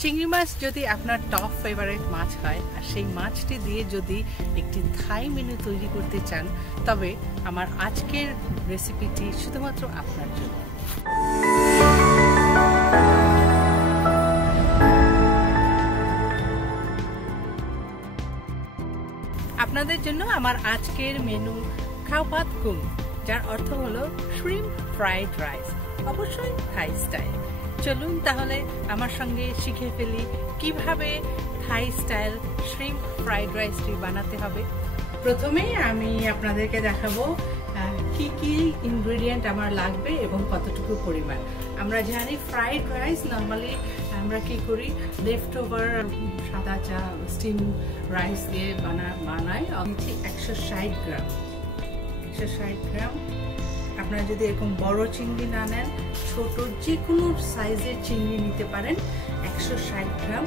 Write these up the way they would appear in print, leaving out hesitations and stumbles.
চিংড়ি মাছ যদি আপনার টপ ফেভারিট মাছ হয় আর সেই মাছটি দিয়ে যদি একটি থাই মেনু তৈরি করতে চান তবে আমার আজকের রেসিপিটি শুধুমাত্র আপনার জন্য। আপনাদের জন্য আমার আজকের মেনু চমৎক, যার অর্থ হলো শ্রিম্প ফ্রাইড রাইস, অবশ্যই থাই স্টাইল। চলুন তাহলে আমার সঙ্গে শিখে ফেলি কিভাবে থাই স্টাইল শ্রিম্প ফ্রাইড রাইসটি বানাতে হবে। প্রথমেই আমি আপনাদেরকে দেখাবো কি কি ইনগ্রেডিয়েন্ট আমার লাগবে এবং কতটুকু পরিমাণ। আমরা জানি ফ্রাইড রাইস নর্মালি আমরা কি করি, লেফট ওভার সাদা চা স্টিম রাইস দিয়ে বানাই। 160 গ্রাম। 160 গ্রাম। আপনারা যদি এরকম বড় চিংড়ি না নেন, ছোট যে কোনো সাইজের চিংড়ি নিতে পারেন। 160 গ্রাম,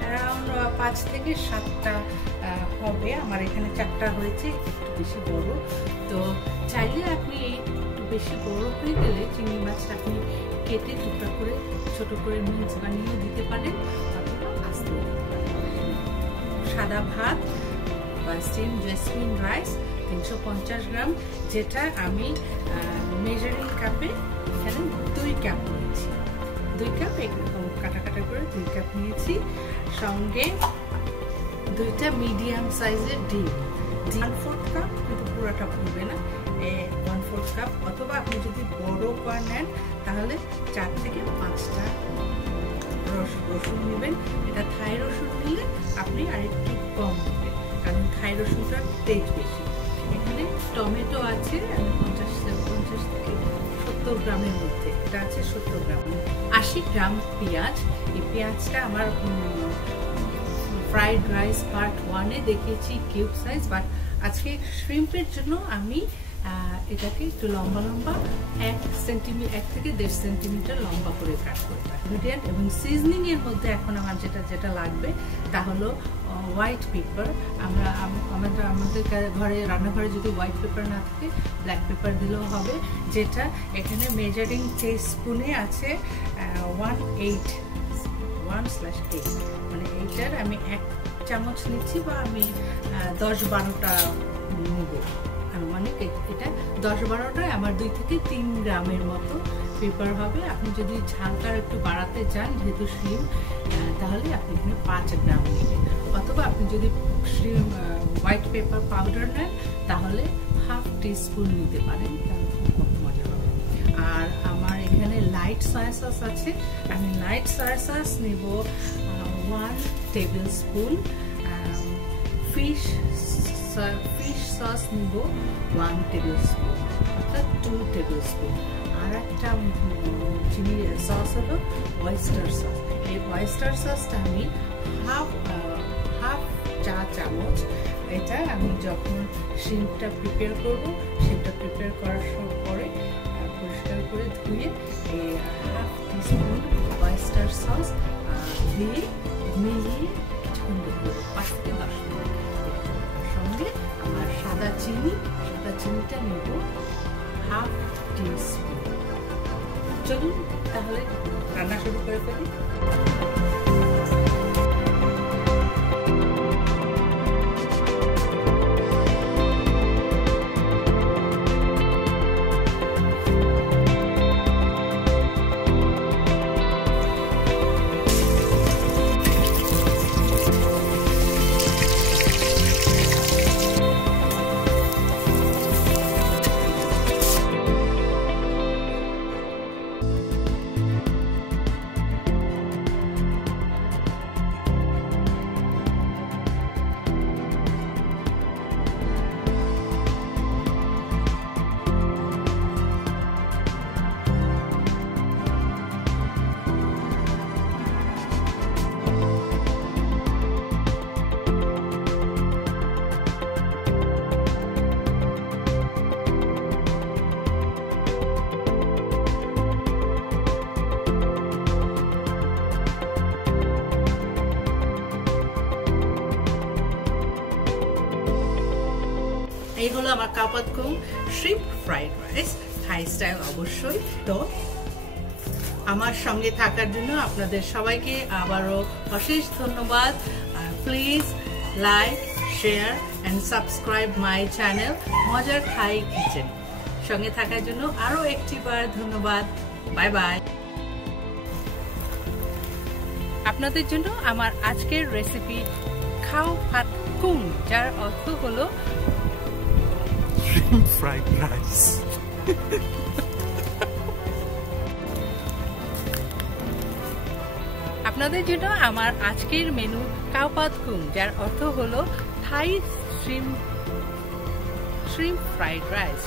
অ্যারাউন্ড 5 থেকে 7টা হবে। আমার এখানে 4টা হয়েছে, একটু বেশি বড়। তো চাইলে আপনি একটু বেশি বড় হয়ে গেলে চিংড়ি মাছটা আপনি কেটে টুকরা করে ছোট করে মিক্স বানিয়ে দিতে পারেন, অথবা আস্তে দিতে পারেন। সাদা ভাত বা স্টিম জেসমিন রাইস 350 গ্রাম, যেটা আমি মেজারিং কাপে এখানে 2 কাপ নিয়েছি। 2 কাপ এরকম কাটা কাটা করে 2 কাপ নিয়েছি। সঙ্গে 2টা মিডিয়াম সাইজের ডিম, 1/4 কাপ, কিন্তু পুরোটা পড়বে না, 1/4 কাপ। অথবা আপনি যদি বড় করে নেন তাহলে 4 থেকে 5টা রসুন নেবেন। এটা থাই রসুন নিলে আপনি আরেকটু কম নেবেন, কারণ থাই রসুনটার তেজ বেশি। এখানে টমেটো আছে 50 থেকে 70 গ্রামের মধ্যে, এটা আছে 70 গ্রাম। 80 গ্রাম পেঁয়াজ। এই পেঁয়াজটা আমার ফ্রাইড রাইস পার্ট 1-এ দেখিয়েছি কিউব সাইজ, বাট আজকে শ্রিম্পের জন্য আমি এটাকে একটু লম্বা লম্বা 1 থেকে 1.5 সেন্টিমিটার লম্বা করে কাট করতে। ইনগ্রেডিয়েন্ট এবং সিজনিং এর মধ্যে এখন আমার যেটা লাগবে তা হলো হোয়াইট পেপার। আমাদের ঘরে রান্নাঘরে যদি হোয়াইট পেপার না থাকে ব্ল্যাক পেপার দিলেও হবে, যেটা এখানে মেজারিং টিস্পুনে আছে 1/8, মানে এইটার আমি 1 চামচ নিচ্ছি, বা আমি 10-12টা নেব। মানে এটা 10-12টায় আমার 2 থেকে 3 গ্রামের মতো পেপার হবে। আপনি যদি ঝালটা একটু বাড়াতে চান, যেহেতু শ্রিম্প, তাহলে আপনি এখানে 5 গ্রাম নেবেন। অথবা আপনি যদি হোয়াইট পেপার পাউডার নেন তাহলে 1/2 টিস্পুন নিতে পারেন, তাহলে খুব মজা হবে। আর আমার এখানে লাইট সয়া সস আছে, আমি লাইট সয়া সস নেব 1 টেবিল স্পুন। ফিশ সস নিব 1 টেবিল স্পুন, অর্থাৎ 2 টেবিল স্পুন। আর একটা চিলি সস হলো ওয়েস্টার সস। এই ওয়েস্টার সসটা আমি হাফ চা চামচ। এটা আমি যখন শ্রিম্পটা প্রিপেয়ার করবো, শ্রিম্পটা প্রিপেয়ার করার পরে পরিষ্কার করে ধুয়ে এই 1/2 টিস্পুন ওয়েস্টার সস দিয়ে মিলিয়ে ঠান্ডা করবো 5 থেকে 10 মিনিট। সঙ্গে আমার সাদা চিনিটা নেব 1/2 টিস্পুন। চলুন তাহলে রান্না শুরু করে ফেলি। এই হলো আমার চমৎক শ্রিম্প ফ্রাইড রাইস, থাই স্টাইল অবশ্যই। তো আমার সঙ্গে থাকার জন্য আপনাদের সবাইকে আবারও অশেষ ধন্যবাদ। Please like, share and subscribe my channel মজার থাই কিচেন। সঙ্গে থাকার জন্য আরও একটিবার ধন্যবাদ। Bye bye. আপনাদের জন্য আমার আজকের রেসিপি খাও ভাত কুম, যার অর্থ হলো shrimp fried rice. আপনাদের জন্য আমার আজকের মেনু খাও ভাত কুম, যার অর্থ হলো থাই shrimp fried rice.